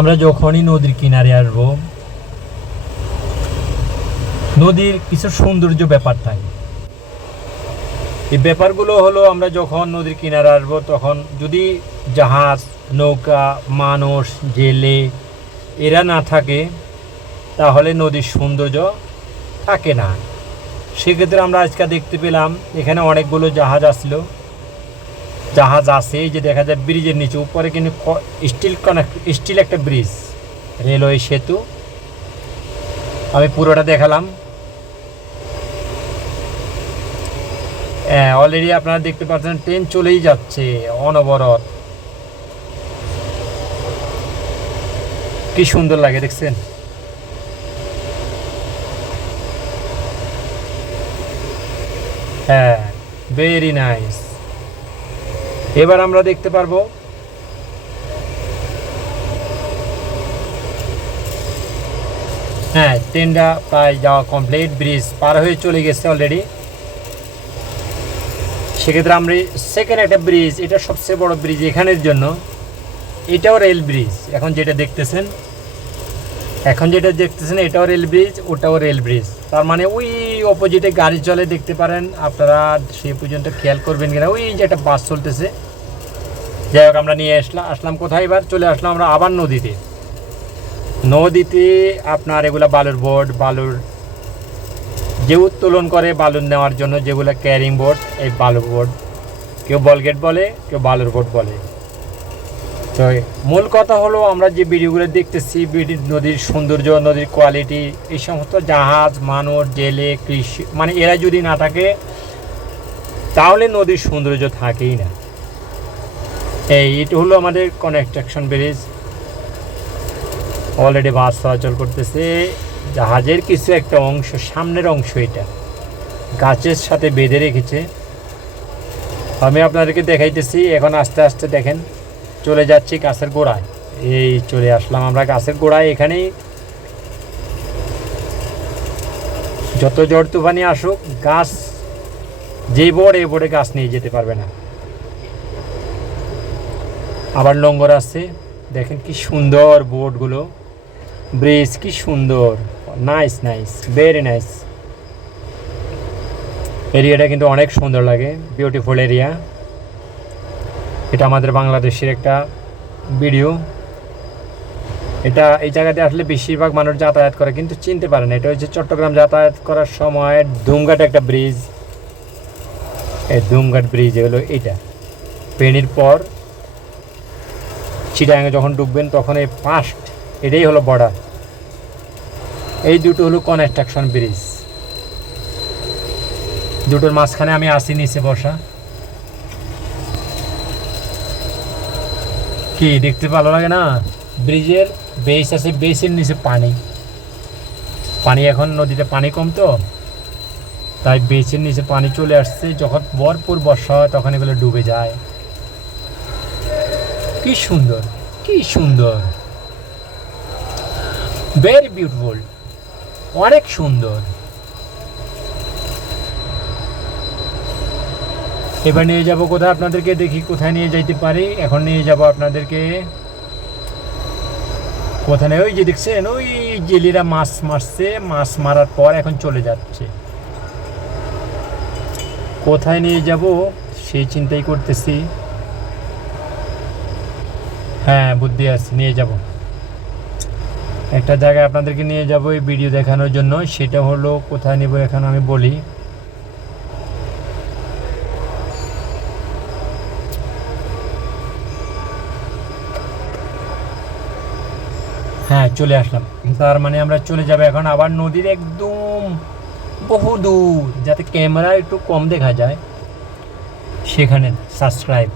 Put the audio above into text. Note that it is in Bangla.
আমরা যখনই নদীর কিনারে আসব, নদীর কিছু সৌন্দর্য ব্যাপার থাকে। এই ব্যাপারগুলো হলো আমরা যখন নদীর কিনারে আসব, তখন যদি জাহাজ, নৌকা, মানুষ, জেলে এরা না থাকে, তাহলে নদীর সৌন্দর্য থাকে না। সেক্ষেত্রে আমরা আজকে দেখতে পেলাম, এখানে অনেকগুলো জাহাজ আসলো। জাহাজ আছে, এই যে দেখা যায় ব্রিজের নিচে, উপরে কিন্তু স্টিল কানেক্ট স্টিল একটা ব্রিজ, রেলওয়ে সেতু। আমি পুরোটা দেখালাম। হ্যাঁ অলরেডি আপনারা দেখতে পাচ্ছেন ট্রেন চলেই যাচ্ছে, অনবরত। কি সুন্দর লাগে, দেখছেন? হ্যাঁ ভেরি নাইস এবার আমরা দেখতে পারব। হ্যাঁ ট্রেনটা প্রায় যাওয়া কমপ্লিট ব্রিজ পার হয়ে চলে গেছে অলরেডি সেক্ষেত্রে আমরা সেকেন্ড একটা ব্রিজ এটা সবচেয়ে বড় ব্রিজ এখানের জন্য। এটাও রেল ব্রিজ এখন যেটা দেখতেছেন এখন যেটা দেখতেছেন, এটাও রেল ব্রিজ ওটাও রেল ব্রিজ তার মানে ওই অপোজিটে গাড়ি চলে, দেখতে পারেন। আপনারা সেই পর্যন্ত খেয়াল করবেন কিনা। ওই যে একটা বাস চলতেছে। যাই হোক, আমরা নিয়ে আসলাম আসলাম কোথায় এবার? চলে আসলাম আমরা আবার নদীতে। নদীতে আপনার এগুলা বালুর বোর্ড বালুর যে উত্তোলন করে বালুর নেওয়ার জন্য যেগুলো ক্যারিং বোর্ড এই বালুর বোর্ড কেউ বলগেট বলে, কেউ বালুর বোর্ড বলে। তো মূল কথা হলো আমরা যে ভিডিওগুলো দেখতেছি নদীর সৌন্দর্য, নদীর কোয়ালিটি এই সমস্ত জাহাজ, মানুষ, জেলে, কৃষি মানে এরা যদি না থাকে, তাহলে নদীর সৌন্দর্য থাকেই না। এই, এটা হলো আমাদের কনস্ট্রাকশন ব্রিজ অলরেডি বাস চলাচল করতেছে। জাহাজের কিছু একটা অংশ, সামনের অংশ এটা। গাছের সাথে বেঁধে রেখেছে। আমি আপনাদেরকে দেখাইতেছি, এখন আস্তে আস্তে দেখেন। চলে যাচ্ছি গাছের গোড়ায়। এই চলে আসলাম আমরা গাছের গোড়ায়, এখানেই। যত ঝড় তুফানি আসুক, গাছ যেই বোর্ড এই বোর্ডে গাছ নিয়ে যেতে পারবে না। আবার লঙ্গর আছে, দেখেন কি সুন্দর বোর্ডগুলো ব্রিজ কি সুন্দর। নাইস নাইস ভেরি নাইস এরিয়াটা কিন্তু অনেক সুন্দর লাগে বিউটিফুল এরিয়া এটা আমাদের বাংলাদেশের একটা ভিডিও এটা এই জায়গাতে আসলে বেশিরভাগ মানুষ যাতায়াত করে, কিন্তু চিনতে পারে না। এটা হচ্ছে চট্টগ্রাম যাতায়াত করার সময় ধুমঘাট একটা ব্রিজ এই ধুমঘাট ব্রিজ হলো এটা। ফেনীর পর চিটাগাঙে যখন ডুববেন তখন এই ফার্স্ট এটাই হলো বর্ডার এই দুটো হলো কনস্ট্রাকশন ব্রিজ দুটোর মাঝখানে আমি আসি নিচে বসা। কি দেখতে ভালো লাগে না? ব্রিজের বেস আছে বেসের নিচে পানি। পানি এখন নদীতে পানি কম তো। তাই বেসের নিচে পানি চলে আসছে, যখন ভরপুর বর্ষা হয় তখন এগুলো ডুবে যায়। কি সুন্দর কি সুন্দর। ভেরি বিউটিফুল অনেক সুন্দর। এবার নিয়ে যাব কোথায়? আপনাদেরকে দেখি কোথায় নিয়ে যাইতে পারি। এখন নিয়ে যাব আপনাদেরকে কোথায় ওই যে দেখছেন, ওই জেলিরা মাছ মারছে, মাছ মারার পর এখন চলে যাচ্ছে। কোথায় নিয়ে যাব? সেই চিন্তাই করতেছি। হ্যাঁ বুদ্ধি আছে, নিয়ে যাব। একটা জায়গায় আপনাদেরকে নিয়ে যাব এই ভিডিও দেখানোর জন্য। সেটা হলো কোথায় নেব এখন আমি বলি। হ্যাঁ চলে আসলাম। তার মানে আমরা চলে যাব এখন আবার নদীর একদম বহু দূর, যাতে ক্যামেরা একটু কম দেখা যায়। সেখানে সাবস্ক্রাইব